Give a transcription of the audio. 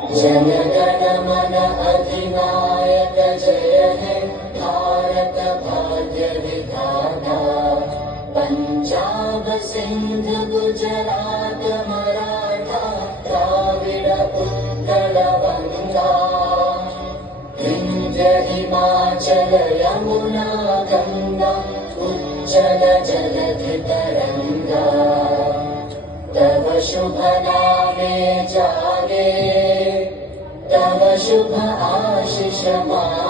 जनगण मन अधिनायक जय हे भारत भाग्य विधाता। पंजाब सिंध गुजरात मराठा द्राविड़ उत्कल बंगा। विंध्य हिमाचल यमुना गंगा उज्जल जलधि तरंगा। तव शुभ नामे जागे तव शुभ आशीष मा